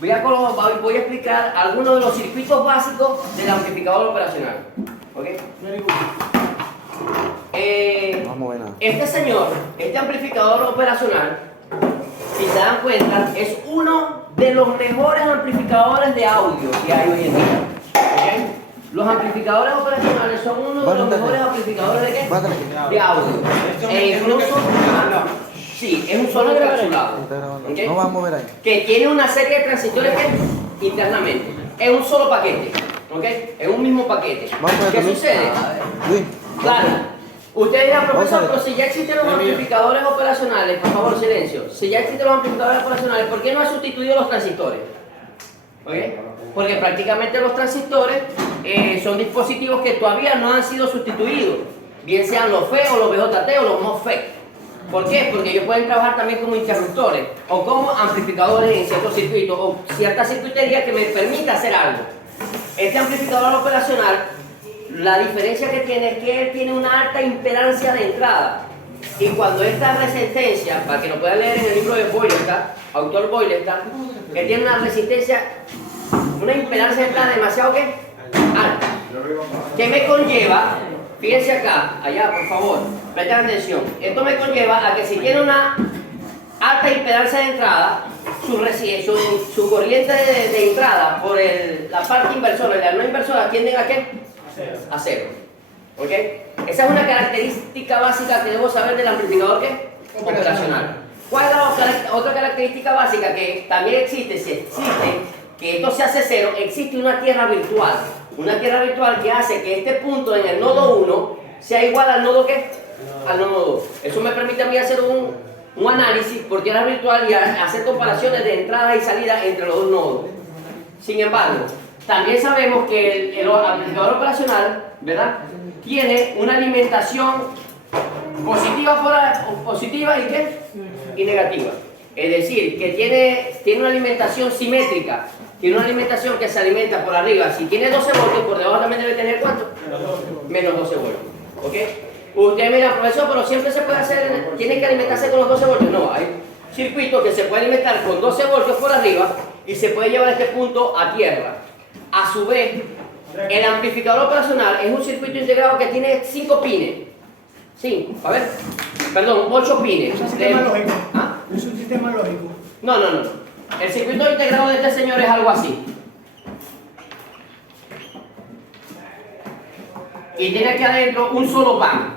voy a explicar algunos de los circuitos básicos del amplificador operacional. ¿Ok? Este señor, este amplificador operacional, si se dan cuenta, es uno de los mejores amplificadores de audio que hay hoy en día. ¿Okay? Los amplificadores operacionales son uno de los mejores amplificadores de ¿qué? De audio. E incluso, sí, es un solo encapsulado. ¿Okay? No va a mover ahí. Que tiene una serie de transistores que internamente. Es un solo paquete. ¿Ok? Es un mismo paquete. ¿Qué sucede? Claro. Usted dirá, profesor, pero si ya existen los amplificadores operacionales, por favor, silencio. Si ya existen los amplificadores operacionales, ¿por qué no ha sustituido los transistores? ¿Ok? Porque prácticamente los transistores son dispositivos que todavía no han sido sustituidos, bien sean los FE o los BJT o los MOSFET. ¿Por qué? Porque ellos pueden trabajar también como interruptores o como amplificadores en ciertos circuitos o cierta circuitería que me permita hacer algo. Este amplificador operacional, la diferencia que tiene es que él tiene una alta impedancia de entrada. Y cuando esta resistencia, para que lo puedan leer en el libro de Boylestad, autor Boylestad, que tiene una resistencia, una impedancia de entrada demasiado ¿qué? Alta. ¿Qué me conlleva? Fíjense acá, allá por favor, presten atención. Esto me conlleva a que si tiene una alta impedancia de entrada, su corriente de entrada por la parte inversora y la no inversora tienden a ¿qué? A cero. ¿Ok? Esa es una característica básica que debo saber del amplificador ¿qué? Operacional. ¿Cuál es la otra característica básica que también existe? Si existe, que esto se hace cero, existe una tierra virtual. Una tierra virtual que hace que este punto en el nodo 1 sea igual al nodo ¿qué? Al nodo 2. Eso me permite a mí hacer un análisis por tierra virtual y hacer comparaciones de entrada y salida entre los dos nodos. Sin embargo, también sabemos que el amplificador operacional, ¿verdad? Tiene una alimentación positiva y ¿qué? Y negativa. Es decir, que tiene una alimentación simétrica. Tiene una alimentación que se alimenta por arriba. Si tiene 12 voltios, por debajo también debe tener ¿cuánto? Menos 12 voltios. ¿Ok? Usted mira, profesor, pero siempre se puede hacer, tiene que alimentarse con los 12 voltios. No, hay circuitos que se puede alimentar con 12 voltios por arriba y se puede llevar este punto a tierra. A su vez, el amplificador operacional es un circuito integrado que tiene 5 pines. 5, a ver, perdón, 8 pines. ¿Es un sistema lógico? ¿Ah? ¿Es un sistema lógico? No. El circuito integrado de este señor es algo así. Y tiene aquí adentro un solo pan.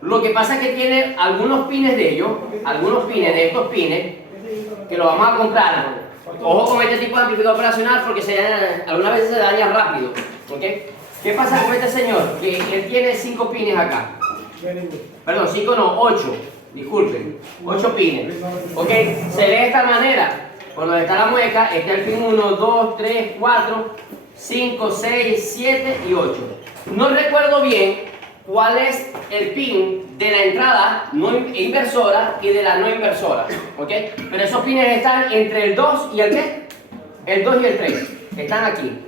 Lo que pasa es que tiene algunos pines de ellos, algunos pines de estos pines, que lo vamos a comprar. Ojo con este tipo de amplificador operacional porque algunas veces se daña rápido. ¿Okay? ¿Qué pasa con este señor? Que él tiene 5 pines acá. Perdón, 5 no, 8. Disculpen, 8 pines. ¿Ok? Se lee de esta manera. Por donde está la mueca, está el pin 1, 2, 3, 4, 5, 6, 7 y 8. No recuerdo bien cuál es el pin de la entrada no inversora y de la no inversora. ¿Ok? Pero esos pines están entre el 2 y el ¿qué? El 2 y el 3. Están aquí.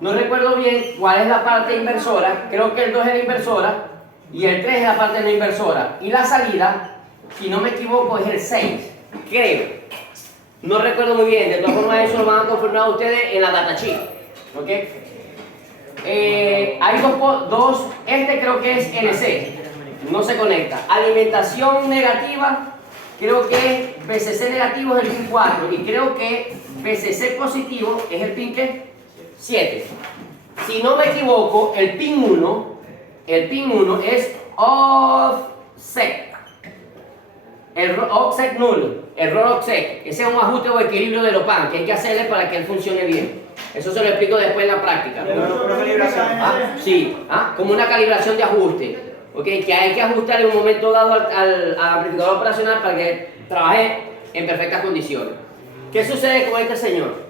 No recuerdo bien cuál es la parte inversora. Creo que el 2 es la inversora y el 3 es la parte no inversora. Y la salida, si no me equivoco, es el 6. Creo. No recuerdo muy bien. De todas formas, eso lo van a confirmar ustedes en la datasheet. ¿Ok? Hay dos. Este creo que es NC. No se conecta. Alimentación negativa. Creo que VCC negativo es el pin 4. Y creo que VCC positivo es el pin ¿qué? 7. Si no me equivoco, el pin 1 es offset. Offset null, error offset. Ese es un ajuste o equilibrio del OPAN que hay que hacerle para que él funcione bien. Eso se lo explico después en la práctica. Sí, como una calibración de ajuste. ¿Okay? Que hay que ajustar en un momento dado al amplificador operacional para que trabaje en perfectas condiciones. ¿Qué sucede con este señor?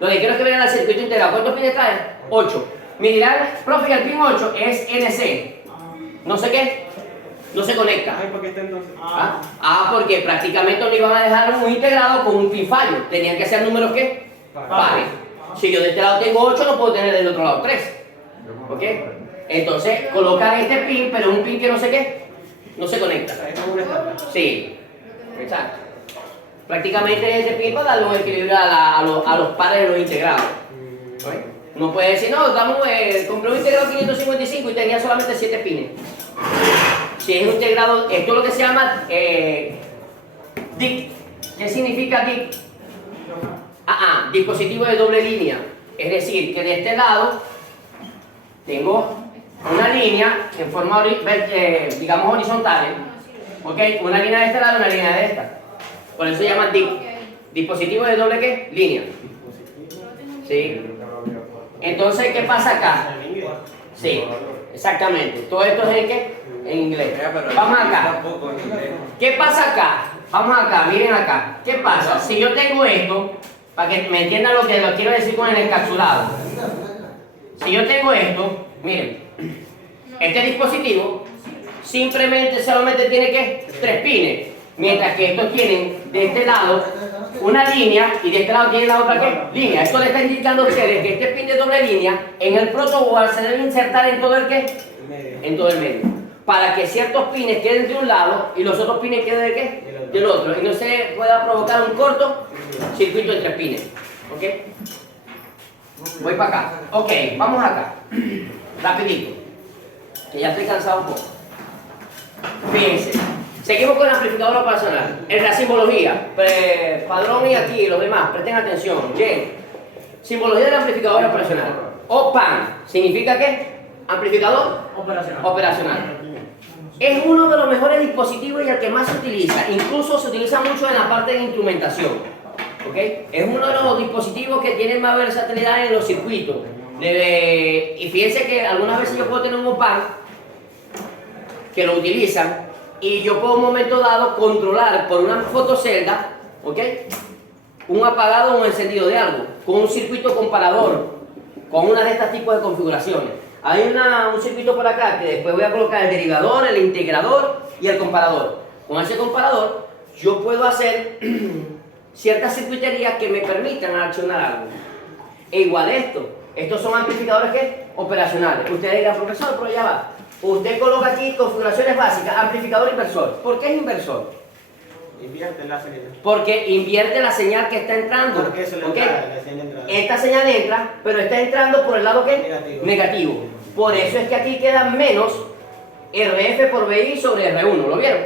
Lo que quiero es que vean el circuito integrado. ¿Cuántos pines trae? 8. Me dirán, profe, el pin 8 es NC. No sé qué. No se conecta. Ay, ¿por qué está entonces? Porque prácticamente no iban a dejar un integrado con un pin fallo. Tenían que ser números ¿qué? Pares. Si yo de este lado tengo 8, no puedo tener del otro lado 3. ¿Ok? Entonces colocan este pin, pero un pin que no sé qué. No se conecta. Es como un estándar. Sí. Exacto. Prácticamente es ese pin para darle un equilibrio a los pares de los integrados. No puede decir, no, compré un integrado 555 y tenía solamente 7 pines. Si es un integrado, esto es lo que se llama DIC. ¿Qué significa DIC? Dispositivo de doble línea. Es decir, que de este lado tengo una línea en forma, digamos, horizontal. ¿Ok? Una línea de este lado y una línea de esta. Por eso se llama DIC. Dispositivo de doble ¿qué? Línea. ¿Sí? Entonces, ¿qué pasa acá? Sí, exactamente. Todo esto es en ¿qué? En inglés. Vamos acá. ¿Qué pasa acá? Vamos acá, miren acá. ¿Qué pasa? Si yo tengo esto, para que me entiendan lo que quiero decir con el encapsulado. Si yo tengo esto, miren, este dispositivo simplemente solamente tiene que 3 pines, mientras que estos tienen de este lado una línea y de este lado tiene la otra ¿qué? Línea. Esto le está indicando a ustedes que este pin de doble línea en el protoboard se debe insertar en todo el ¿qué? En todo el medio, para que ciertos pines queden de un lado y los otros pines queden de ¿qué? Del otro, y no se pueda provocar un corto circuito entre pines. ¿Ok? Voy para acá. Ok, vamos acá. Rapidito, que ya estoy cansado un poco. Fíjense, seguimos con el amplificador operacional. En la simbología, Padrón y aquí los demás, presten atención. Bien, simbología del amplificador operacional. OPAM, ¿significa qué? Amplificador operacional. Es uno de los mejores dispositivos y el que más se utiliza. Incluso se utiliza mucho en la parte de instrumentación. ¿Okay? Es uno de los dispositivos que tiene más versatilidad en los circuitos. Y fíjense que algunas veces yo puedo tener un OPAM que lo utilizan y yo puedo en un momento dado controlar por una fotocelda, ¿ok? Un apagado o un encendido de algo, con un circuito comparador, con una de estas tipos de configuraciones. Hay un circuito por acá que después voy a colocar el derivador, el integrador y el comparador. Con ese comparador yo puedo hacer ciertas circuiterías que me permitan accionar algo. E igual estos son amplificadores ¿qué? Operacionales. Ustedes dirán, profesor, pero ya va. Usted coloca aquí configuraciones básicas, amplificador inversor. ¿Por qué es inversor? Invierte la señal. Porque invierte la señal que está entrando. Porque eso le entra, la señal de entrada. Esta señal entra, pero está entrando por el lado ¿qué? Negativo. Por eso es que aquí queda menos RF por BI sobre R1. ¿Lo vieron?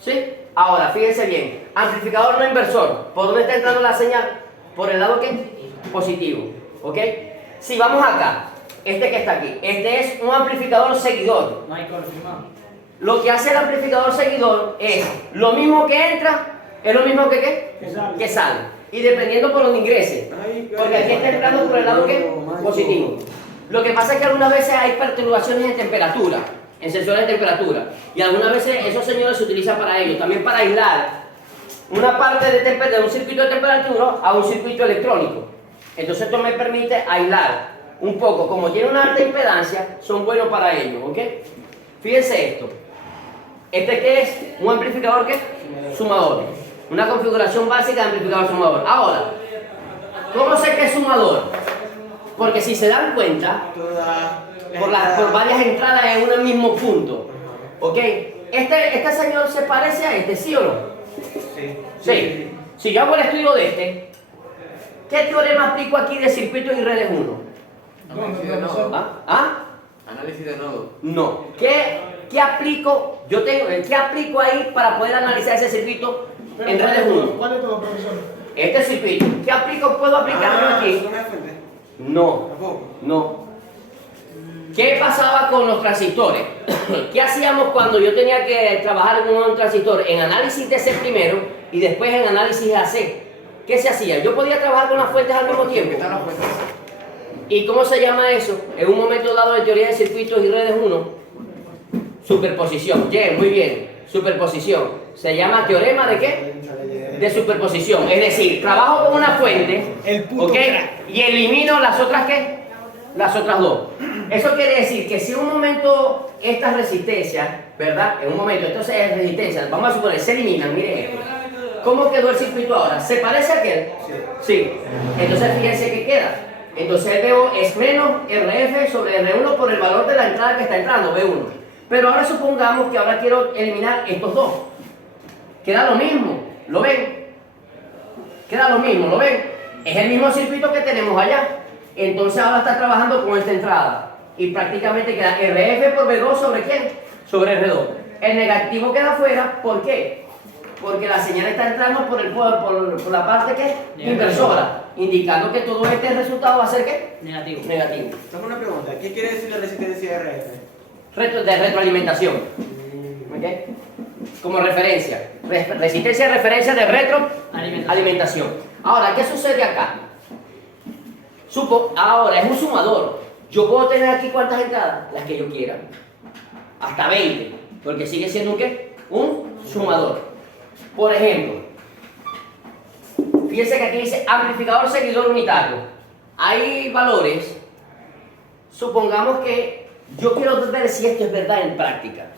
¿Sí? Ahora, fíjense bien. Amplificador no inversor. ¿Por dónde está entrando la señal? Por el lado ¿qué? Positivo. ¿Ok? Si vamos acá, este que está aquí, este es un amplificador seguidor. Lo que hace el amplificador seguidor es lo mismo que entra, es lo mismo que ¿qué? Que sale. Y dependiendo por donde ingrese. Porque aquí está entrando por el lado ¿qué? Positivo. Lo que pasa es que algunas veces hay perturbaciones en temperatura, en sensores de temperatura. Y algunas veces esos señores se utilizan para ello, también para aislar una parte de un circuito de temperatura a un circuito electrónico. Entonces esto me permite aislar un poco. Como tiene una alta impedancia, son buenos para ello, ¿ok? Fíjense esto. ¿Este qué es? Un amplificador ¿qué? Sumador. Una configuración básica de amplificador sumador. Ahora, ¿cómo sé que es sumador? Porque si se dan cuenta, por varias entradas en un mismo punto. ¿Ok? ¿Este señor se parece a este, sí o no? Sí. Si yo hago el estudio de este, ¿qué teorema aplico aquí de circuitos y redes 1? Análisis de nodo. No. ¿Qué aplico? ¿Qué aplico ahí para poder analizar ese circuito en redes 1? ¿Cuál es todo, profesor? Este circuito. ¿Qué puedo aplicarlo aquí? No. No. ¿Qué pasaba con los transistores? ¿Qué hacíamos cuando yo tenía que trabajar con un transistor? En análisis DC primero y después en análisis AC. ¿Qué se hacía? Yo podía trabajar con las fuentes al mismo tiempo. ¿Y cómo se llama eso? En un momento dado de teoría de circuitos y redes 1, superposición. Bien, muy bien. Superposición. Se llama teorema de qué? De superposición. Es decir, trabajo con una fuente, ¿ok? Y elimino las otras ¿qué? Las otras dos. Eso quiere decir que si en un momento estas resistencias, ¿verdad? En un momento, entonces es resistencia, vamos a suponer, se eliminan, miren esto. ¿Cómo quedó el circuito ahora? ¿Se parece a aquel? Sí. Entonces fíjense que queda. Entonces el BO es menos RF sobre R1 por el valor de la entrada que está entrando, B1. Pero ahora supongamos que ahora quiero eliminar estos dos. Queda lo mismo, ¿lo ven? Queda lo mismo, ¿lo ven? Es el mismo circuito que tenemos allá. Entonces ahora está trabajando con esta entrada. Y prácticamente queda RF por V2 sobre ¿quién? Sobre R2. El negativo queda afuera, ¿por qué? Porque la señal está entrando por la parte que inversora, indicando que todo este resultado va a ser ¿qué? Negativo. Negativo. Tengo una pregunta. ¿Qué quiere decir la resistencia RF? De retroalimentación. ¿Ok? Como referencia. Resistencia de referencia de retroalimentación. Ahora, ¿qué sucede acá? Ahora es un sumador. Yo puedo tener aquí cuántas entradas, las que yo quiera. Hasta 20. Porque sigue siendo un ¿qué? Un sumador. Por ejemplo, fíjense que aquí dice amplificador seguidor unitario. Hay valores. Supongamos que yo quiero ver si esto es verdad en práctica.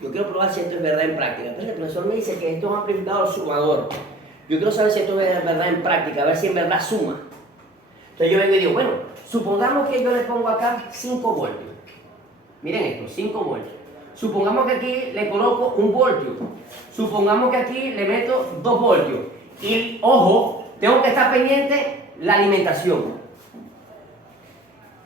Yo quiero probar si esto es verdad en práctica. Entonces el profesor me dice que esto es un amplificador sumador. Yo quiero saber si esto es verdad en práctica, a ver si en verdad suma. Entonces yo vengo y digo, bueno, supongamos que yo le pongo acá 5 voltios. Miren esto, 5 voltios. Supongamos que aquí le coloco 1 voltio. Supongamos que aquí le meto 2 voltios. Y, ojo, tengo que estar pendiente la alimentación.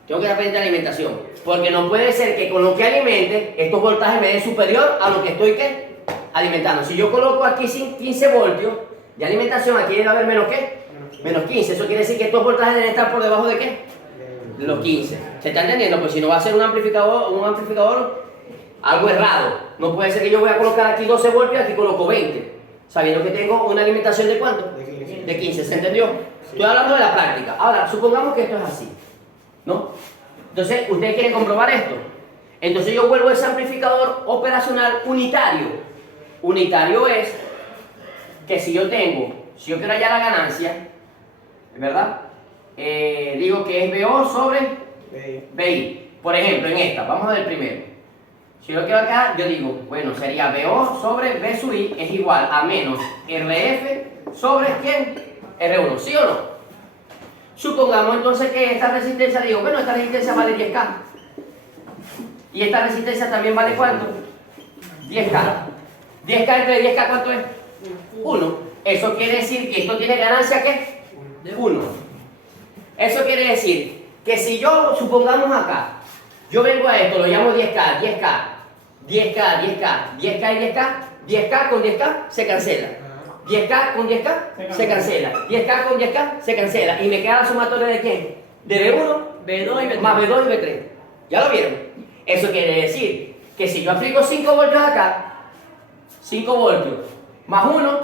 Tengo que estar pendiente de la alimentación. Porque no puede ser que con lo que alimente, estos voltajes me den superior a lo que estoy ¿qué? Alimentando. Si yo coloco aquí 15 voltios de alimentación, aquí debe haber menos ¿qué? Menos 15. Eso quiere decir que estos voltajes deben estar por debajo de ¿qué? De los 15. ¿Se está entendiendo? Pues si no va a ser un amplificador algo errado. No puede ser que yo voy a colocar aquí 12 voltios y aquí coloco 20. Sabiendo que tengo una alimentación de ¿cuánto? De 15. ¿Se entendió? Estoy hablando de la práctica. Ahora, supongamos que esto es así, ¿no? Entonces, ustedes quieren comprobar esto. Entonces yo vuelvo a ese amplificador operacional unitario. Unitario es que si yo quiero hallar la ganancia, ¿verdad? Digo que es BO sobre BI. Por ejemplo, en esta, vamos a ver primero. Si yo quiero acá, yo digo, bueno, sería BO sobre B sub I es igual a menos RF sobre ¿quién? R1, ¿sí o no? Supongamos entonces que esta resistencia, digo, bueno, esta resistencia vale 10K. Y esta resistencia también vale ¿cuánto? 10K. 10K entre 10K, ¿cuánto es? 1. Eso quiere decir que esto tiene ganancia, ¿qué? 1. Eso quiere decir que si yo, supongamos acá, yo vengo a esto, lo llamo 10K, 10K, 10K, 10K, 10K y 10K, 10K con 10K se cancela. 10K con 10K se cancela. 10K con 10K se cancela. Y me queda la sumatoria de ¿quién? De B1, B2 y B3. más B2 y B3. ¿Ya lo vieron? Eso quiere decir que si yo aplico 5 voltios acá, 5 voltios, más 1,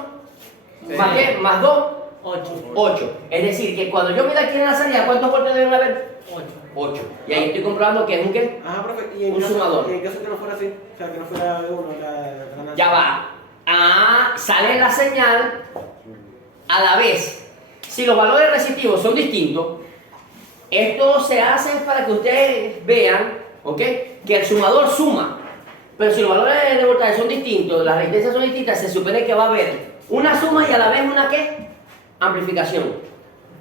más ¿qué? Más 2, 8. Es decir, que cuando yo miro aquí en la salida, ¿cuántos voltios deben haber? 8. Y ahí estoy comprobando que es un ¿qué? Ajá, profe. ¿Y en Un sumador. Y en caso que no fuera así? O sea, que no fuera de uno la ganancia. Ya va. Sale la señal a la vez. Si los valores resistivos son distintos, esto se hace para que ustedes vean, ¿ok? Que el sumador suma. Pero si los valores de voltaje son distintos, las resistencias son distintas, se supone que va a haber una suma y a la vez una ¿qué? Amplificación.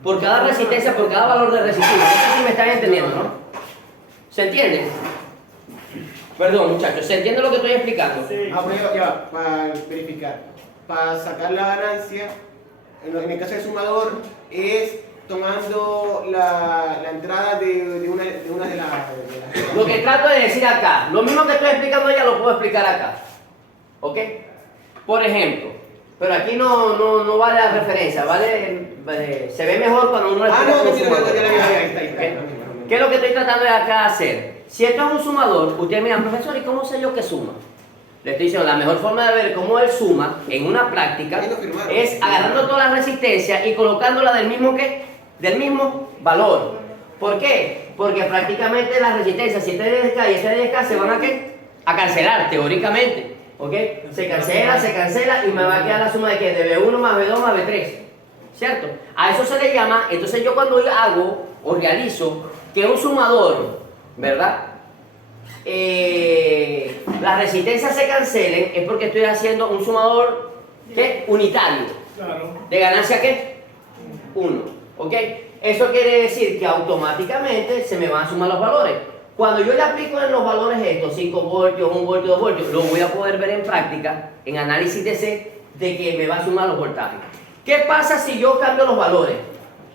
Por cada resistencia, por cada valor de resistivo. No sé si me están entendiendo, ¿no? ¿Se entiende? Perdón, muchachos, ¿se entiende lo que estoy explicando? Sí. Pero ya va, para verificar. Para sacar la ganancia, en el caso del sumador, es tomando la entrada de una de las... Lo que trato de decir acá, lo mismo que estoy explicando ya lo puedo explicar acá. ¿Ok? Por ejemplo, pero aquí no vale la referencia, se ve mejor cuando uno explica con sumador. ¿Qué es lo que estoy tratando de acá hacer? Si esto es un sumador, ustedes me dirán, profesor, ¿y cómo sé yo que suma? Le estoy diciendo, la mejor forma de ver cómo él suma en una práctica es agarrando todas las resistencias y colocándola del mismo valor. ¿Por qué? Porque prácticamente las resistencias, si este es 10K y este es 10K, se van a cancelar teóricamente. ¿Ok? Se cancela y me va a quedar la suma de ¿qué? De B1 más B2 más B3. ¿Cierto? A eso se le llama, entonces yo cuando hago o realizo que un sumador, ¿verdad? Las resistencias se cancelen, es porque estoy haciendo un sumador ¿qué? Unitario. ¿De ganancia qué? 1. ¿Ok? Eso quiere decir que automáticamente se me van a sumar los valores. Cuando yo le aplico en los valores estos, 5 voltios, 1 voltio, 2 voltios, lo voy a poder ver en práctica, en análisis de C, de que me va a sumar los voltajes. ¿Qué pasa si yo cambio los valores?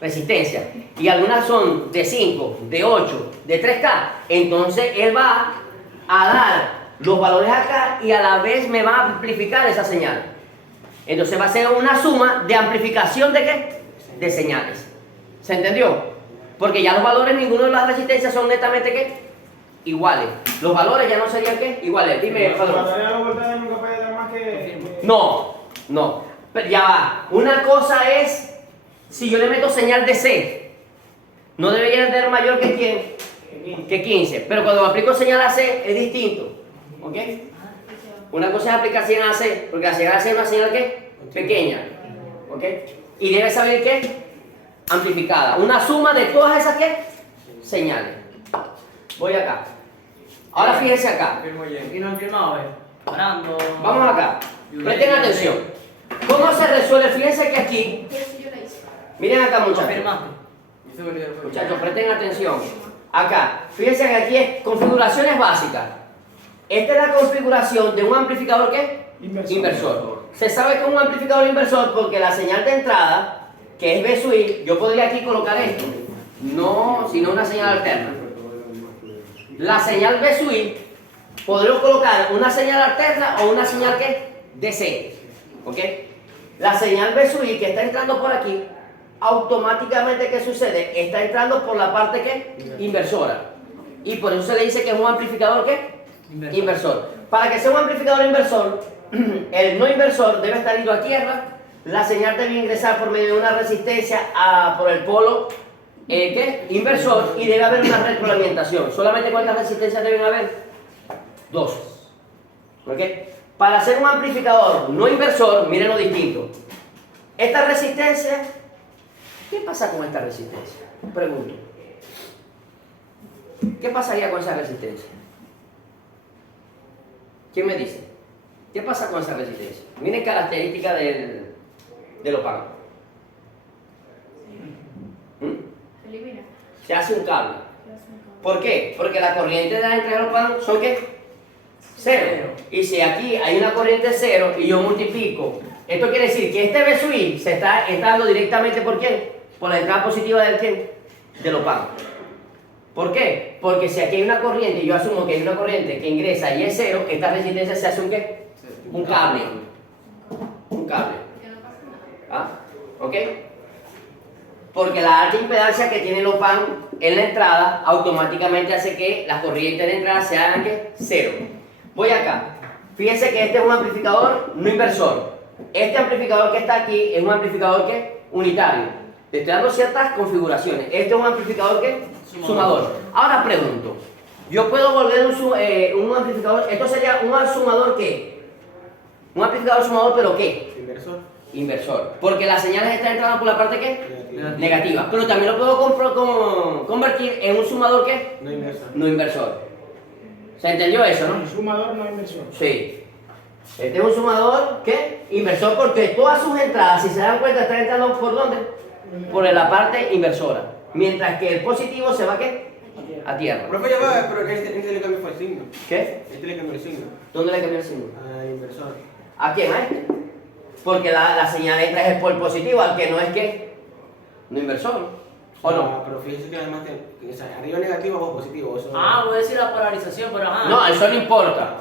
Resistencia. Y algunas son de 5, de 8, de 3K. Entonces él va a dar los valores acá y a la vez me va a amplificar esa señal. Entonces va a ser una suma de amplificación de ¿qué? De señales. ¿Se entendió? Porque ya los valores, ninguno de las resistencias son netamente ¿qué? Iguales. Los valores ya no serían ¿qué? Iguales. Dime, Padrón. Nunca puede dar más que... No. Pero ya va. Una cosa es si yo le meto señal de C. No debería ser mayor que ¿quién? Que 15. Pero cuando aplico señal AC es distinto. ¿Ok? Una cosa es aplicar señal AC, porque la señal AC es una señal ¿qué? Pequeña. ¿Ok? Y debe saber ¿qué? Amplificada. Una suma de todas esas ¿qué? Señales. Voy acá. Ahora fíjense acá. Aquí no han firmado, parando. Vamos acá. Presten atención. ¿Cómo se resuelve? Fíjense que aquí. Miren acá, muchachos. Muchachos, presten atención. Acá. Fíjense que aquí es configuraciones básicas. Esta es la configuración de un amplificador ¿qué? Inversor. Se sabe que es un amplificador inversor porque la señal de entrada, que es B sub I, yo podría aquí colocar esto. No, sino una señal alterna. La señal B sub I, podría colocar una señal alterna o una señal ¿qué? DC. ¿Ok? La señal B sub I que está entrando por aquí, automáticamente ¿qué sucede? Está entrando por la parte ¿qué? Inversora. Y por eso se le dice que es un amplificador ¿qué? Inversor. Para que sea un amplificador inversor, el no inversor debe estar ido a tierra, la señal debe ingresar por medio de una resistencia por el polo ¿qué? Inversor y debe haber una retroalimentación. ¿Solamente cuántas resistencias deben haber? 2. ¿Ok? Para hacer un amplificador no inversor, miren lo distinto. Esta resistencia, ¿qué pasa con esta resistencia? Pregunto. ¿Qué pasaría con esa resistencia? ¿Quién me dice? ¿Qué pasa con esa resistencia? Miren características del OPAN. Elimina. Se hace un cable. ¿Por qué? Porque la corriente de la entrada del OPAN son ¿qué? 0. Y si aquí hay una corriente 0 y yo multiplico, esto quiere decir que este B sub I se está entrando directamente ¿por quién? Por la entrada positiva del ¿quién? Del OPAN. ¿Por qué? Porque si aquí hay una corriente y yo asumo que hay una corriente que ingresa y es 0, esta resistencia se hace un ¿qué? Un cable. Un cable. ¿Ah? ¿Ok? Porque la alta impedancia que tiene el OPAN en la entrada automáticamente hace que las corrientes de entrada se hagan ¿qué? 0. Voy acá. Fíjense que este es un amplificador no inversor. Este amplificador que está aquí es un amplificador ¿qué? Unitario. Te estoy dando ciertas configuraciones. Este es un amplificador ¿qué? Sumador. Ahora pregunto, yo puedo volver un amplificador, esto sería un sumador ¿qué? Un amplificador sumador, pero ¿qué? Inversor. Inversor. Porque las señales están entrando por la parte ¿qué? Negativa. Pero también lo puedo convertir en un sumador ¿qué? No inversor. No inversor. ¿Se entendió eso, no? Sumador no inversor. Sí. Este es un sumador ¿qué? Inversor porque todas sus entradas, si se dan cuenta, están entrando ¿por dónde? Por la parte inversora. Mientras que el positivo se va ¿qué? A tierra. Profe, ya va, pero este le cambió el signo. ¿Qué? Este le cambió el signo. ¿Dónde le cambió el signo? Al inversor. ¿A quién? ¿A este? Porque la señal entra es por positivo, al que no es ¿qué? No inversor. ¿O no? Pero fíjense que además, o sea, arriba negativo, abajo positivo. Eso Voy a decir la polarización, pero ajá. No, eso no importa.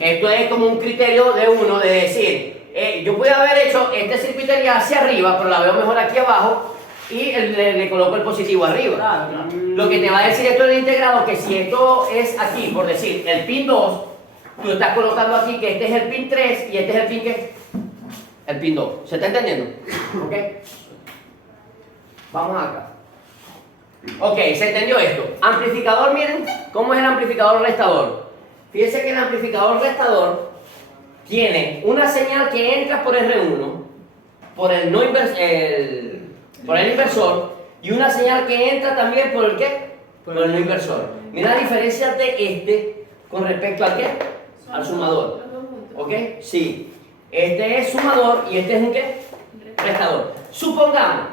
Esto es como un criterio de uno de decir, yo pude haber hecho este circuitería hacia arriba, pero la veo mejor aquí abajo y le coloco el positivo arriba. Claro. Lo que te va a decir esto del integrado, que si esto es aquí, por decir, el pin 2, tú estás colocando aquí que este es el pin 3 y este es el pin ¿qué? El pin 2. ¿Se está entendiendo? ¿Ok? Vamos acá. Ok, se entendió esto. Amplificador, miren, ¿cómo es el amplificador restador? Fíjense que el amplificador restador tiene una señal que entra por R1, por el inversor, y una señal que entra también por el ¿qué? Por el no inversor. Mira la diferencia de este con respecto al ¿qué? Al sumador. ¿Ok? Sí. Este es sumador y este es un ¿qué? Restador. Supongamos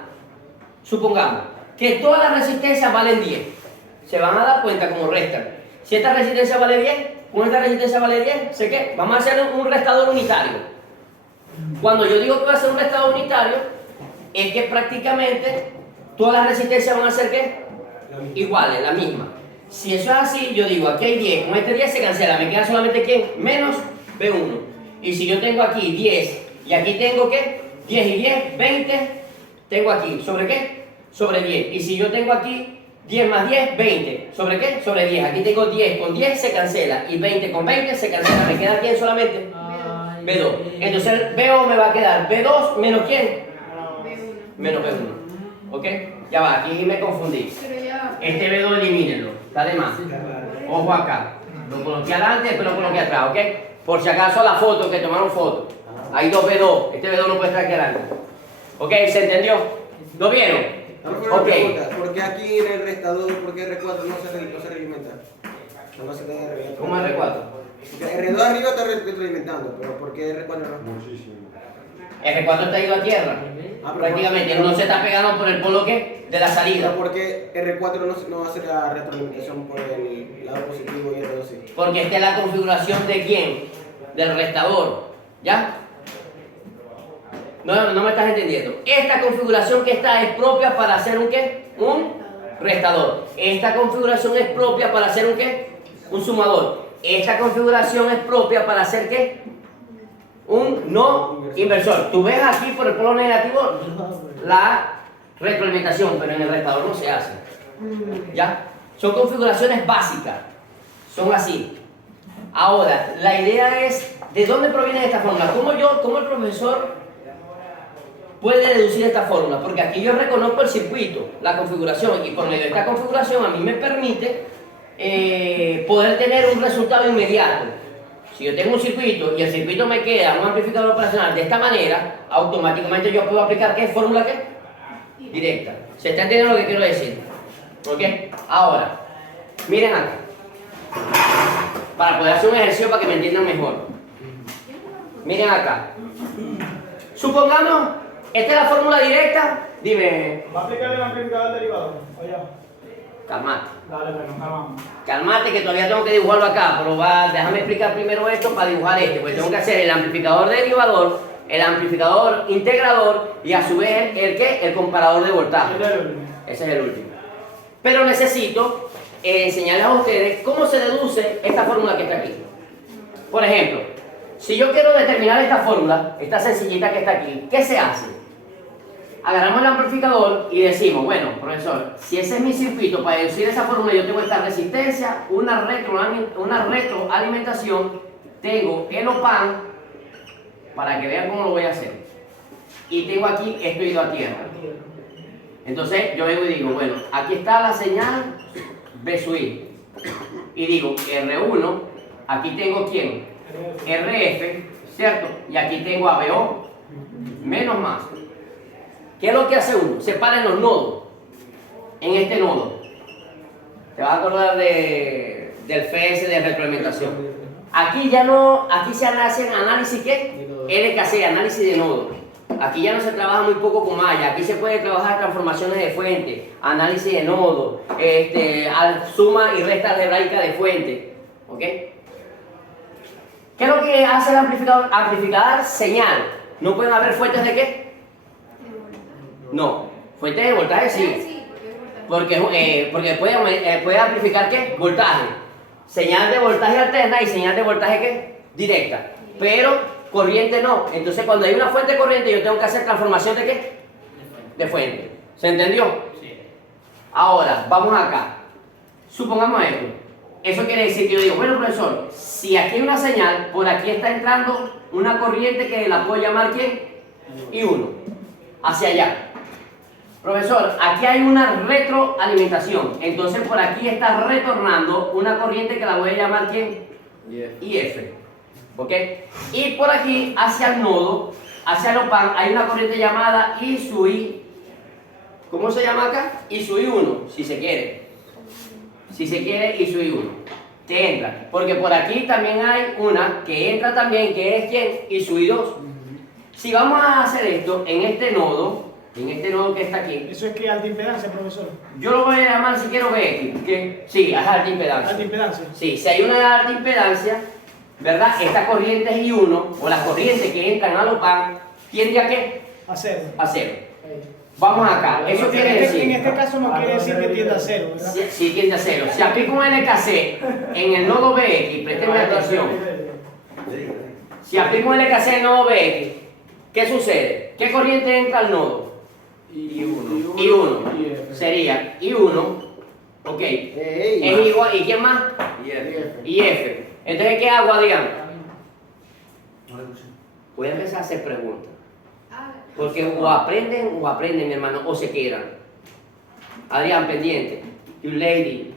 que todas las resistencias valen 10. Se van a dar cuenta como restan. Si esta resistencia vale 10, con esta resistencia vale 10, ¿sé qué? Vamos a hacer un restador unitario. Cuando yo digo que va a ser un restador unitario, es que prácticamente todas las resistencias van a ser ¿qué? Iguales, la misma. Si eso es así, yo digo, aquí hay 10, con este 10 se cancela, me queda solamente ¿quién? Menos B1. Y si yo tengo aquí 10 y aquí tengo ¿qué? 10 y 10, 20, tengo aquí, ¿sobre qué? Sobre 10. Y si yo tengo aquí 10 más 10, 20. ¿Sobre qué? Sobre 10. Aquí tengo 10 con 10 se cancela y 20 con 20 se cancela. ¿Me queda quién solamente? B2. Entonces el B2 me va a quedar B2 menos ¿quién? B1. Menos B1. ¿Ok? Ya va, aquí me confundí. Pero ya. Este B2 elimínenlo, está de más. Ojo acá. Lo coloqué adelante, después lo coloqué atrás, ¿ok? Por si acaso la foto, que tomaron foto. Hay dos B2. Este B2 no puede estar aquí adelante. ¿Ok? ¿Se entendió? ¿Lo vieron? Una pregunta, ¿por qué aquí en el restador, por qué R4 no se realimenta? No se debe realimentar. ¿Cómo es R4? Porque R2 arriba está retroalimentando, pero ¿por qué R4 no? R4 está ido a tierra. Prácticamente no se está pegando por el polo que de la salida. ¿Por qué R4 no hace la retroalimentación por el lado positivo y R2 sí? Porque esta es la configuración de quién? Del restador. ¿Ya? No me estás entendiendo. Esta configuración que está es propia para hacer un ¿qué? Un restador. Esta configuración es propia para hacer un ¿qué? Un sumador. Esta configuración es propia para hacer ¿qué? Un no inversor. Tú ves aquí por el polo negativo la retroalimentación, pero en el restador no se hace. ¿Ya? Son configuraciones básicas. Son así. Ahora, la idea es, ¿de dónde proviene esta fórmula? ¿Cómo el profesor puede deducir esta fórmula? Porque aquí yo reconozco el circuito, la configuración, y por medio de esta configuración a mí me permite poder tener un resultado inmediato. Si yo tengo un circuito y el circuito me queda un amplificador operacional de esta manera, automáticamente yo puedo aplicar ¿qué? ¿Fórmula qué? Directa. ¿Se está entendiendo lo que quiero decir? ¿Ok? Ahora, miren acá. Para poder hacer un ejercicio para que me entiendan mejor. Miren acá. Supongamos, esta es la fórmula directa. Dime. ¿Va a aplicar el amplificador derivado? ¿O ya? Calmate. Dale, bueno, calmamos. Calmate que todavía tengo que dibujarlo acá, pero déjame explicar primero esto para dibujar este, pues tengo que hacer el amplificador derivador, el amplificador integrador y a su vez el ¿qué? El comparador de voltaje. Ese es el último. Pero necesito enseñarles a ustedes cómo se deduce esta fórmula que está aquí. Por ejemplo, si yo quiero determinar esta fórmula, esta sencillita que está aquí, ¿qué se hace? Agarramos el amplificador y decimos, bueno, profesor, si ese es mi circuito, para deducir esa fórmula yo tengo esta resistencia, una retroalimentación, tengo el OPAN, para que vean cómo lo voy a hacer, y tengo aquí esto ido a tierra. Entonces yo vengo y digo, bueno, aquí está la señal B sub I, y digo R1, aquí tengo ¿quién? RF, ¿cierto? Y aquí tengo ABO, menos más. ¿Qué es lo que hace uno? Separa en los nodos. En este nodo. Te vas a acordar del FS de retroalimentación. Aquí ya no, aquí se hacen análisis ¿qué? LKC, análisis de nodos. Aquí ya no se trabaja muy poco con malla. Aquí se puede trabajar transformaciones de fuente, análisis de nodos, suma y resta algebraica de fuente. ¿Ok? ¿Qué es lo que hace el amplificador? Amplificar señal. ¿No pueden haber fuentes de qué? No, fuente de voltaje sí, porque puede amplificar ¿qué? Voltaje, señal de voltaje alterna y señal de voltaje ¿qué? Directa, pero corriente no. Entonces cuando hay una fuente de corriente yo tengo que hacer transformación de ¿qué? De fuente. ¿Se entendió? Sí. Ahora, vamos acá, supongamos esto. Eso quiere decir que yo digo, bueno profesor, si aquí hay una señal, por aquí está entrando una corriente que la puedo llamar ¿quién? I1, hacia allá. Profesor, aquí hay una retroalimentación, entonces por aquí está retornando una corriente que la voy a llamar ¿quién? IF. ¿Ok? Y por aquí, hacia el nodo, hacia el OPAN, hay una corriente llamada I sub I. ¿Cómo se llama acá? I sub I1, si se quiere. Si se quiere, I sub I1. Te entra. Porque por aquí también hay una que entra también, que es ¿quién? I sub I2. Si vamos a hacer esto en este nodo que está aquí. ¿Eso es que alta impedancia, profesor? Yo lo voy a llamar si quiero BX. ¿Qué? Sí, es alta impedancia. ¿Alta impedancia? Sí, si hay una alta impedancia, ¿verdad? Esta corriente es I1, o las corrientes que entran al OPAN, tiende a ¿qué? A cero. A cero. Vamos acá. Eso quiere En decir. este caso no quiere decir que tienda a cero, ¿verdad? Si tiende a cero. Si aplico un LKC en el nodo BX, prestenme atención. Si aplico un LKC en el nodo BX, ¿qué sucede? ¿Qué corriente entra al nodo? I1. I1. Sería I1, ok. Es igual, ¿y quién más? Y F. Entonces, ¿qué hago, Adrián? Voy a empezar a hacer preguntas. Porque o aprenden, mi hermano, o se quedan. Adrián, pendiente. You lady.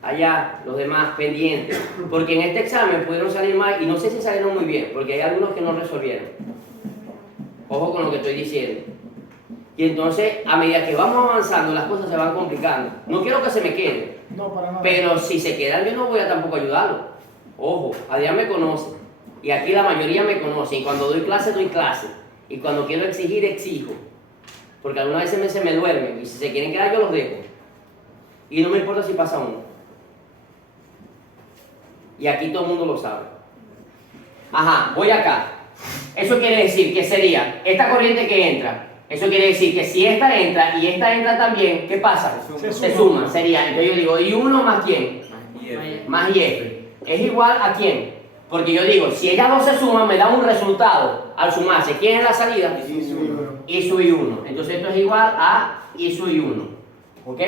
Allá, los demás, pendientes. Porque en este examen pudieron salir mal y no sé si salieron muy bien, porque hay algunos que no resolvieron. Ojo con lo que estoy diciendo. Y entonces, a medida que vamos avanzando, las cosas se van complicando. No quiero que se me queden. No, para nada. Pero si se quedan, yo no voy a tampoco ayudarlo. Ojo, Adrián me conoce. Y aquí la mayoría me conoce. Y cuando doy clase, doy clase. Y cuando quiero exigir, exijo. Porque algunas veces se me duermen. Y si se quieren quedar, yo los dejo. Y no me importa si pasa uno. Y aquí todo el mundo lo sabe. Ajá, voy acá. Eso quiere decir que sería esta corriente que entra. Eso quiere decir que si esta entra y esta entra también, ¿qué pasa? Se suma. Sería, entonces yo digo, ¿I1 más quién? Más IF. ¿Es igual a quién? Porque yo digo, si ellas dos se suman, me da un resultado al sumarse. ¿Quién es la salida? I sub I1. Entonces esto es igual a I sub I1. ¿Ok?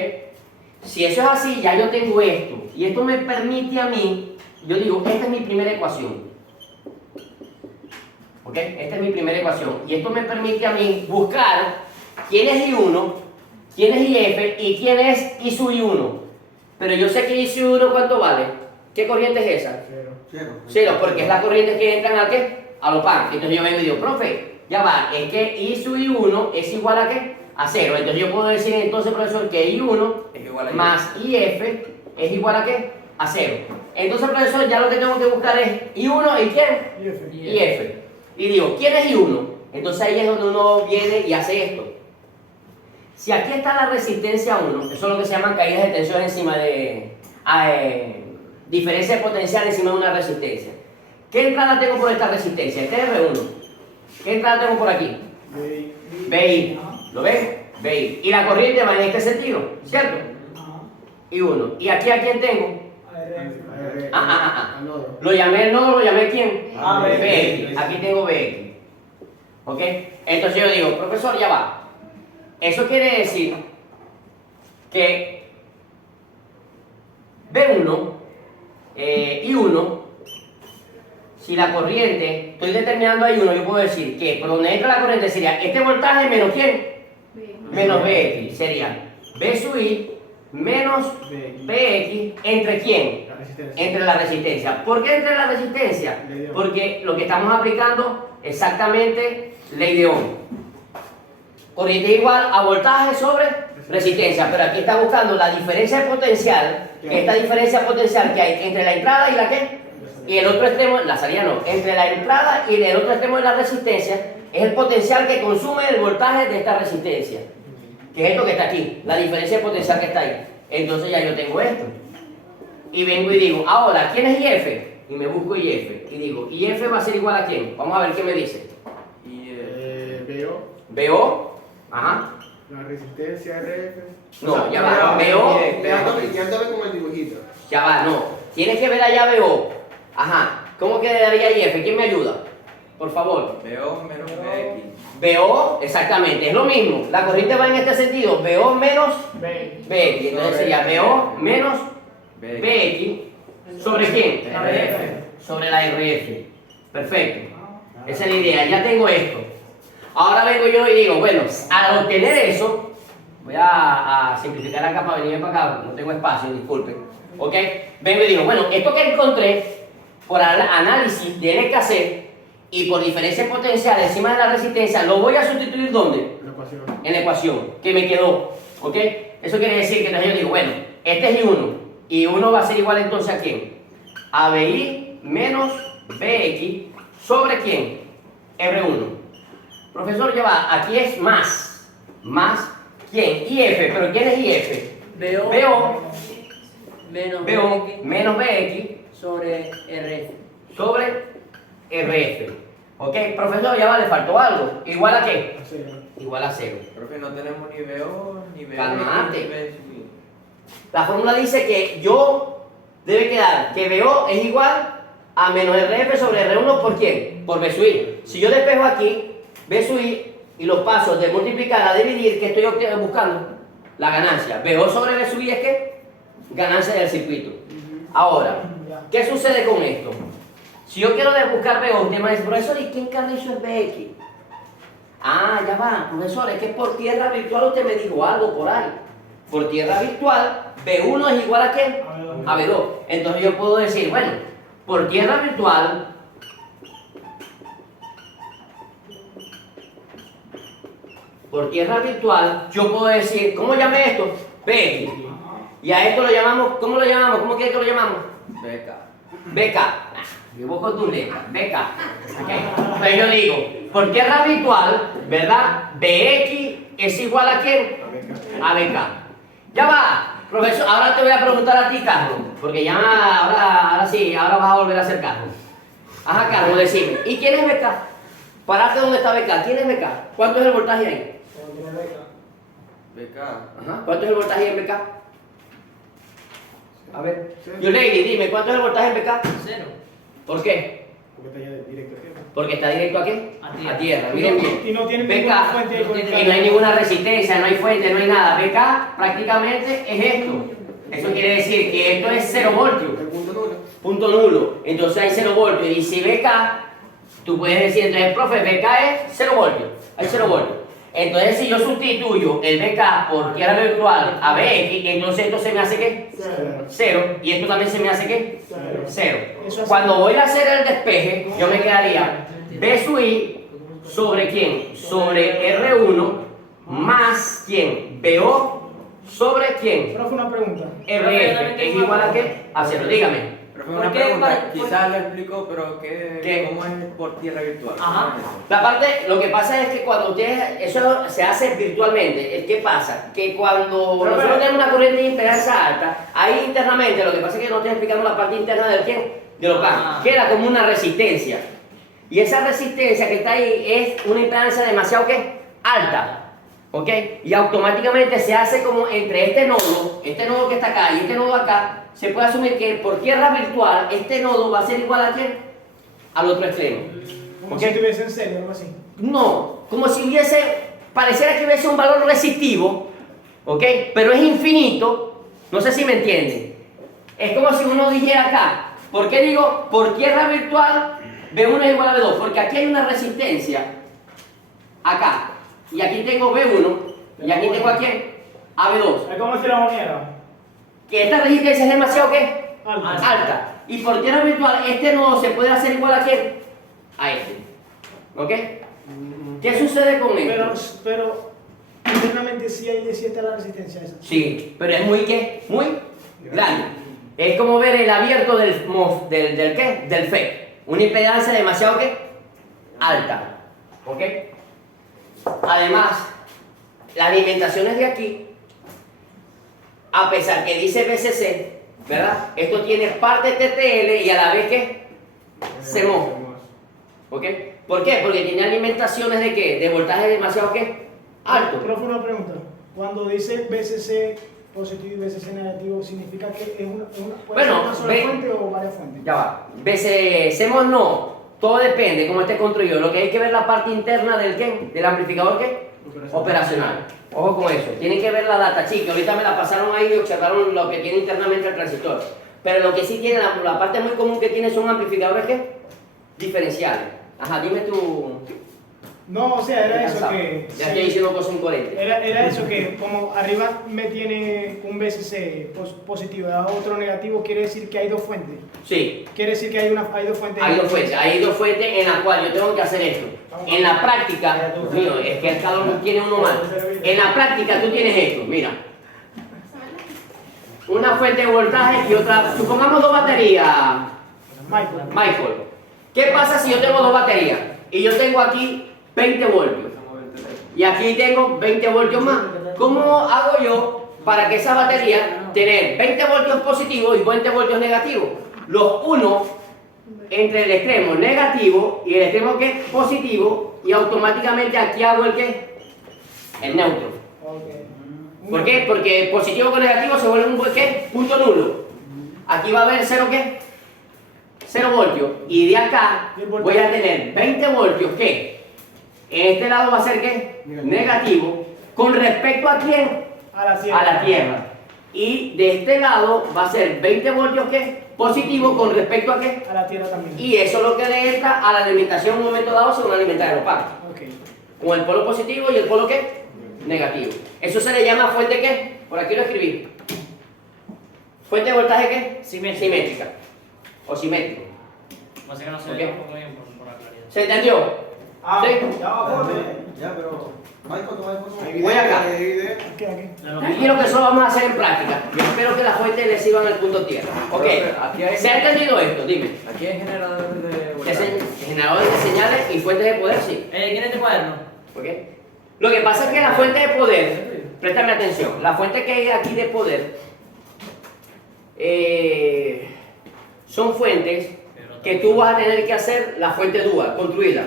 Si eso es así, ya yo tengo esto. Y esto me permite a mí, yo digo, esta es mi primera ecuación. ¿Ok? Esta es mi primera ecuación. Y esto me permite a mí buscar quién es I1, quién es IF y quién es I sub I1. Pero yo sé que I sub I1, ¿cuánto vale? ¿Qué corriente es esa? Cero, porque es la corriente que entran ¿a qué? A lo pan. Entonces yo vengo y digo, profe, ya va, es que I sub I1 es igual a ¿qué? A 0. Entonces yo puedo decir entonces, profesor, que I1 es igual a más IF es igual a ¿qué? A 0. Entonces, profesor, ya lo que tengo que buscar es I1 y ¿quién? IF. Y digo, ¿quién es I1? Entonces ahí es donde uno viene y hace esto. Si aquí está la resistencia 1, eso es lo que se llaman caídas de tensión encima de... diferencia de potencial encima de una resistencia. ¿Qué entrada tengo por esta resistencia? Este es R1. ¿Qué entrada tengo por aquí? BI. ¿Lo ven? BI. Y la corriente va en este sentido, ¿cierto? I1. ¿Y aquí a quién tengo? Lo llamé el nodo, lo llamé quién? BX. Aquí tengo BX. ¿Ok? Entonces yo digo, profesor, ya va. Eso quiere decir que B1, I1, si la corriente, estoy determinando a I1, yo puedo decir que por donde entra la corriente sería este voltaje menos ¿quién? Menos BX. Sería B sub I menos BX entre ¿quién? Entre la resistencia. ¿Por qué entre la resistencia? Porque lo que estamos aplicando exactamente ley de Ohm. Corriente igual a voltaje sobre resistencia, pero aquí está buscando la diferencia de potencial, esta diferencia potencial que hay entre la entrada y la ¿qué? Y el otro extremo, la salida no, entre la entrada y el otro extremo de la resistencia es el potencial que consume el voltaje de esta resistencia, que es esto que está aquí, la diferencia de potencial que está ahí. Entonces ya yo tengo esto. Y vengo y digo, ahora, ¿quién es IF? Y me busco IF. Y digo, ¿IF va a ser igual a quién? Vamos a ver qué me dice. BO. Ajá. La resistencia RF. No, ya va. BO. Ya andaba con el dibujito. Ya va, no. Tienes que ver allá BO. Ajá. ¿Cómo quedaría IF? ¿Quién me ayuda? Por favor. BO menos BX. BO, exactamente, es lo mismo. La corriente va en este sentido. BO menos BX. Entonces sería BO menos BX. ¿Sobre quién? Sobre la RF. Perfecto. Esa es la idea. Ya tengo esto. Ahora vengo yo y digo, bueno, al obtener eso, voy a simplificar acá para venir para acá, no tengo espacio, disculpen. ¿Ok? Vengo y digo, bueno, esto que encontré por análisis de LKC y por diferencia potencial encima de la resistencia, lo voy a sustituir ¿dónde? En la ecuación, que me quedó. ¿Ok? Eso quiere decir que entonces yo digo, bueno, este es I1. Y I1 va a ser igual entonces a quién? A BI menos BX sobre quién? R1. Profesor, ya va, aquí es más ¿quién? IF, pero ¿quién es IF? BO menos BX sobre RF. sobre RF. ¿Ok? Profesor, ya va, le faltó algo. ¿Igual a qué? igual a 0. Profe, no tenemos ni BO, ni BO, Calmate. ni BSU. La fórmula dice que yo debe quedar que BO es igual a menos RF sobre R1 ¿por quién? Por B sub I. Si yo despejo aquí B sub I y los pasos de multiplicar a dividir, ¿qué estoy buscando? La ganancia. BO sobre B sub I es que ganancia del circuito. Ahora, ¿qué sucede con esto? Si yo quiero buscar BO, usted me dice, profesor, ¿y quién carrizo es BX? Ah, ya va, profesor, es que por tierra virtual usted me dijo algo por ahí. Por tierra virtual, B1 es igual a ¿qué? A B2. Entonces yo puedo decir, bueno, por tierra virtual, yo puedo decir, ¿cómo llamé esto? BX. Y a esto lo llamamos, ¿cómo lo llamamos? ¿Cómo quiere que lo llamamos? BK. BK. Yo voy con tus letras, BK. ¿Okay? Entonces yo digo, por tierra virtual, ¿verdad? BX es igual a ¿quién? A BK. Ya va, profesor, ahora te voy a preguntar a ti, Carlos, porque ya ahora sí, ahora vas a volver a hacer Carlos. Ajá, Carlos, decime, ¿y quién es BK? Parate donde está BK, ¿quién es BK? ¿Cuánto es el voltaje ahí? BK. Ajá, ¿cuánto es el voltaje en BK? A ver, yo Lady, dime, ¿cuánto es el voltaje en BK? 0. ¿Por qué? Porque está ya directo aquí. Porque está directo a qué? A tierra. Miren bien. Y no tiene BK, ninguna fuente ahí conectada. y no hay ninguna resistencia, no hay fuente, no hay nada. BK prácticamente es esto. Eso quiere decir que esto es 0 voltios. El punto nulo. Punto nulo. Entonces hay 0 voltios. Y si BK, tú puedes decir, entonces, profe, BK es 0 voltios. Hay 0 voltios. Entonces, si yo sustituyo el BK por tierra virtual a BX, entonces esto se me hace ¿qué? 0. Y esto también se me hace ¿qué? 0. Cuando voy a hacer el despeje, yo me quedaría B sub I sobre ¿quién? Sobre R1 más ¿quién? BO sobre ¿quién? Profe, una pregunta. RF es igual a ¿qué? A 0. Dígame. Profe, ¿Por una qué pregunta. para- Quizás le explico, pero ¿Qué? ¿cómo es por tierra virtual? Ajá. ¿Cómo es eso? La parte, lo que pasa es que cuando ustedes, eso se hace virtualmente, ¿qué pasa? Que cuando nosotros tenemos una corriente de impedancia alta, ahí internamente, lo que pasa es que no estoy explicando la parte interna del ¿qué? De los campos, queda como una resistencia. Y esa resistencia que está ahí es una impedancia demasiado ¿qué? Alta. ¿Ok? Y automáticamente se hace como entre este nodo que está acá y este nodo acá, se puede asumir que por tierra virtual este nodo va a ser igual a ¿quién? Al otro extremo. Como ¿Ok? si estuviese en serio, algo así. No, como si pareciera que hubiese un valor resistivo, ¿ok? Pero es infinito, no sé si me entienden. Es como si uno dijera acá, ¿por qué digo por tierra virtual B1 es igual a B2? Porque aquí hay una resistencia, acá, y aquí tengo B1, y aquí tengo aquí a B2. Es como si la uniera. Que esta resistencia es demasiado ¿qué? Alta. Alta. Y por tierra virtual este nodo se puede hacer igual a ¿quién? A este. ¿Ok? ¿Qué sucede con esto? Pero internamente sí está la resistencia esa. Sí, pero es muy ¿qué? Muy grande. Es como ver el abierto del ¿qué? Del FET. Una impedancia demasiado ¿qué? Alta. ¿Ok? Además, las alimentaciones de aquí, a pesar que dice BCC, ¿verdad? Esto tiene parte TTL y a la vez ¿qué? CMOS. ¿Ok? ¿Por qué? Porque tiene alimentaciones de ¿qué? De voltaje demasiado ¿qué? Alto. Profe, una pregunta. Cuando dice BCC positivo y BCC negativo, ¿significa que es puede ser una sola fuente o varias fuentes? Ya va. CMOS no. Todo depende cómo esté construido. Lo que hay que ver la parte interna del ¿qué? Del amplificador ¿qué? Operacional. Ojo con eso. Tienen que ver la data chica. Ahorita me la pasaron ahí y observaron lo que tiene internamente el transistor. Pero lo que sí tiene, la parte muy común que tiene son amplificadores ¿qué? Diferenciales. Ajá, dime tú. No, o sea, era eso Cansado. que... Ya estoy diciendo cosas incoherentes. Era eso que como arriba me tiene un BCC positivo y abajo otro negativo, quiere decir que hay dos fuentes. Sí. Quiere decir que hay dos fuentes. Hay dos fuentes en las cuales yo tengo que hacer esto. En la práctica, mío, es que el calor tiene uno mal. En la práctica tú tienes esto, mira. Una fuente de voltaje y otra, supongamos dos baterías, Michael. ¿Qué pasa si yo tengo dos baterías? Y yo tengo aquí 20 voltios. Y aquí tengo 20 voltios más. ¿Cómo hago yo para que esa batería tener 20 voltios positivos y 20 voltios negativos? Los uno entre el extremo negativo y el extremo que positivo y automáticamente aquí hago el que el neutro. Ok. ¿Por qué? Porque positivo con negativo se vuelve un ¿qué? Punto nulo. Aquí va a haber 0 ¿qué? 0 voltios. Y de acá voy a tener 20 voltios ¿qué? En este lado va a ser ¿qué? Negativo. ¿Con respecto a quién? A la tierra. A la Tierra. Y de este lado va a ser 20 voltios ¿qué? Positivo con respecto a ¿qué? A la tierra también. Y eso es lo que le entra a la alimentación en un momento dado según alimentar el opaco. Ok. Con el polo positivo y el polo ¿qué? Negativo. Eso se le llama fuente ¿qué? Por aquí lo escribí. Fuente de voltaje ¿qué? Simétrica. O simétrico. Así que no se Ok. ve tampoco bien por la claridad. ¿Se entendió? Ah, Sí. ya va, Jorge. Ya, pero. Michael, toma el foto. Voy acá. Aquí, aquí. Tranquilo que eso lo vamos a hacer en práctica. Yo espero que las fuentes le sirvan al punto tierra. Ok. Aquí hay- ¿Se ha entendido esto? Dime. Aquí hay generadores de voltaje. Generadores de señales y fuentes de poder, sí. ¿Quién es este cuaderno? ¿Ok? Lo que pasa es que la fuente de poder, préstame atención, la fuente que hay aquí de poder son fuentes que tú vas a tener que hacer la fuente dual, construirla.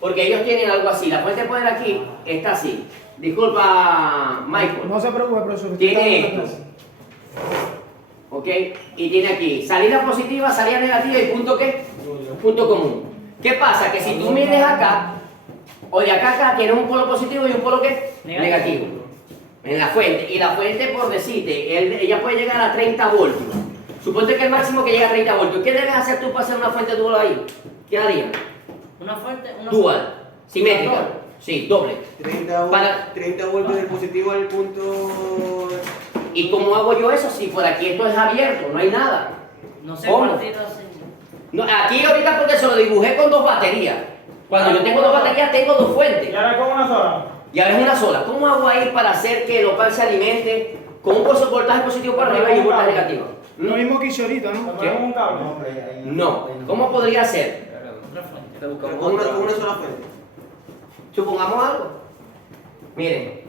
Porque ellos tienen algo así. La fuente de poder aquí está así. Disculpa, Michael. No se preocupe, profesor. Tiene Está en la esto. clase. ¿Ok? Y tiene aquí salida positiva, salida negativa y punto ¿qué? Punto común. ¿Qué pasa? Que si tú mides acá, o de acá a acá, tienes un polo positivo y un polo ¿qué? Negativo. En la fuente. Y la fuente, por decirte, ella puede llegar a 30 voltios. Suponte que el máximo que llega a 30 voltios. ¿Qué debes hacer tú para hacer una fuente dual ahí? ¿Qué harías? Una fuente, una Dual. Simétrica. Sí, doble. 30 voltios del positivo al punto. ¿Y cómo hago yo eso? Si por aquí esto es abierto, no hay nada. No sé ¿Cómo? partido así. No, aquí ahorita porque se lo dibujé con 2 baterías. Cuando yo tengo 2 baterías, tengo 2 fuentes. ¿Y ahora con una sola? Y ahora es una sola. ¿Cómo hago ahí para hacer que el opal se alimente con un voltaje positivo para arriba y un voltaje negativo? Lo mismo que hice ahorita, ¿no? ¿Qué? Un cable. No, hombre, ahí- No. ¿Cómo podría ser? Otra fuente. Te buscamos Con otra. una sola fuente. Supongamos algo. Miren,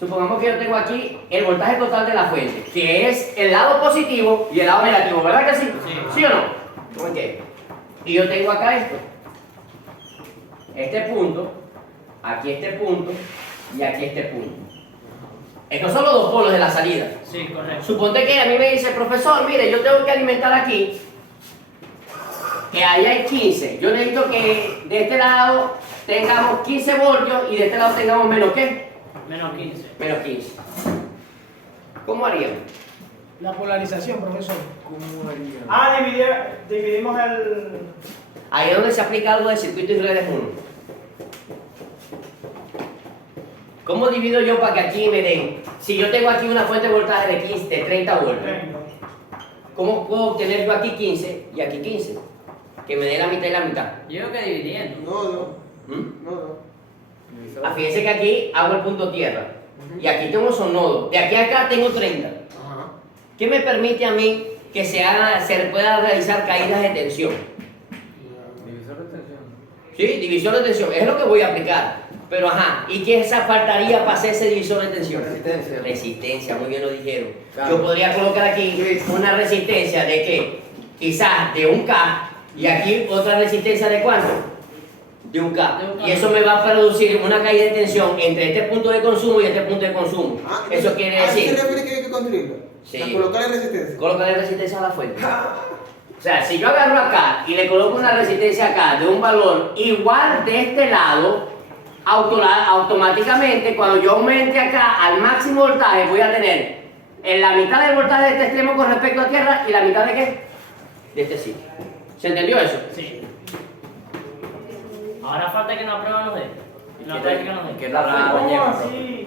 supongamos que yo tengo aquí el voltaje total de la fuente, que es el lado positivo y el lado negativo, ¿verdad que sí? Sí. ¿Sí o no? Ok. Y yo tengo acá esto. Este punto, aquí este punto y aquí este punto. Estos son los 2 polos de la salida. Sí, correcto. Suponte que a mí me dice, profesor, mire, yo tengo que alimentar aquí, que ahí hay 15. Yo necesito que de este lado tengamos 15 voltios y de este lado tengamos menos ¿qué? Menos 15. Menos 15. ¿Cómo haríamos? La polarización, profesor. ¿Cómo harían? Ah, dividimos el... Ahí es donde se aplica algo de circuito y redes 1. ¿Cómo divido yo para que aquí me den? Si yo tengo aquí una fuente de voltaje de 15, de 30 voltios, ¿cómo puedo obtener yo aquí 15 y aquí 15? Que me dé la mitad y la mitad. Yo creo que dividiendo. No. ¿Mm? No. Ah, fíjense que aquí hago el punto tierra. Y aquí tengo esos nodos. De aquí a acá tengo 30. Ajá. ¿Qué me permite a mí que se pueda realizar caídas de tensión? Divisor de tensión. ¿Sí? Divisor de tensión. Es lo que voy a aplicar. Pero ajá, ¿y qué faltaría para hacer ese divisor de tensión? Resistencia. Resistencia, muy bien lo dijeron. Claro. Yo podría colocar aquí una resistencia de qué? Quizás de 1 K y aquí otra resistencia de cuánto? De 1 K. De 1K. Y eso me va a producir una caída de tensión entre este punto de consumo y este punto de consumo. Ah, Eso quiere ¿a qué decir, se refiere que hay que construirlo? Sí. O sea, colocarle resistencia. colocarle resistencia a la fuente. O sea, si yo agarro acá y le coloco una resistencia acá de un valor igual de este lado, automáticamente cuando yo aumente acá al máximo voltaje voy a tener en la mitad del voltaje de este extremo con respecto a tierra y la mitad de qué? De este sitio. ¿Se entendió eso? Sí. Ahora falta que nos aprueben los de. La práctica nos Que de. la ¿Cómo lleva. así?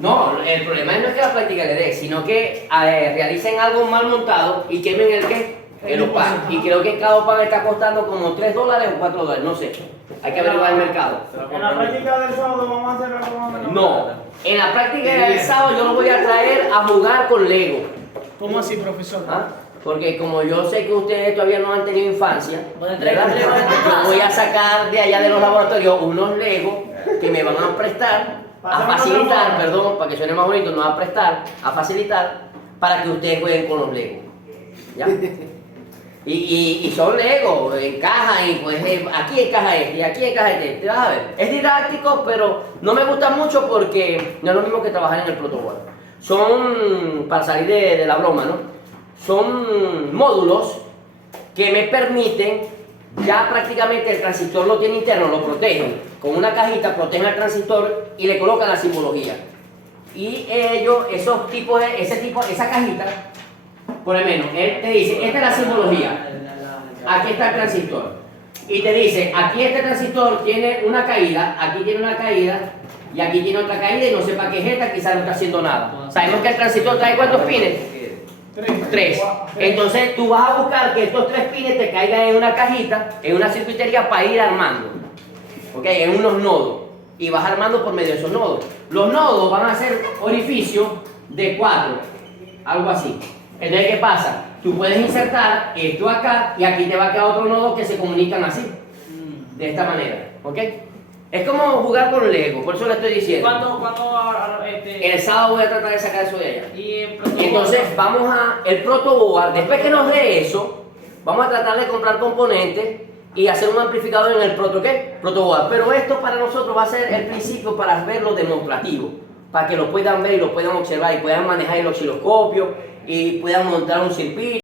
No, el problema no es que la práctica le dé, sino que realicen algo mal montado y quemen el qué? El OPAC. Y creo que cada OPAC está costando como $3 o $4, no sé. Hay que averiguar el mercado. En la práctica del sábado vamos a hacer algo más o menos. No, en la práctica del sábado yo lo voy a traer a jugar con Lego. ¿Cómo así, profesor? ¿Ah? Porque como yo sé que ustedes todavía no han tenido infancia, Pueden traer ¿verdad? Lego de tu Yo casa. voy a sacar de allá de los laboratorios unos Legos que me van a prestar, a facilitar, perdón, para que suene más bonito, no a prestar, a facilitar, para que ustedes jueguen con los Legos. ¿Ya? Y son Lego, encajan y pues aquí encaja este y aquí encaja este. Vas a ver, es didáctico, pero no me gusta mucho porque no es lo mismo que trabajar en el protoboard. Son, para salir de la broma, ¿no? Son módulos que me permiten, ya prácticamente el transistor lo tiene interno, lo protegen. Con una cajita protegen al transistor y le colocan la simbología. Y ellos, esa cajita, por lo menos, él te dice, esta es la simbología, aquí está el transistor. Y te dice, aquí este transistor tiene una caída, aquí tiene una caída, y aquí tiene otra caída y no sé para qué es esta, quizás no está haciendo nada. Sabemos que el transistor trae ¿cuántos pines? 3. Entonces tú vas a buscar que estos 3 pines te caigan en una cajita, en una circuitería para ir armando, ¿ok? En unos nodos. Y vas armando por medio de esos nodos. Los nodos van a ser orificios de 4, algo así. Entonces, ¿qué pasa? Tú puedes insertar esto acá y aquí te va a quedar otro nodo que se comunican así, de esta manera, ¿ok? Es como jugar con Lego, por eso le estoy diciendo. El sábado voy a tratar de sacar eso de allá. Entonces vamos el protoboard, después que nos dé eso, vamos a tratar de comprar componentes y hacer un amplificador en el protoboard. Pero esto para nosotros va a ser el principio para verlo demostrativo, para que lo puedan ver y lo puedan observar y puedan manejar el osciloscopio y puedan montar un circuito.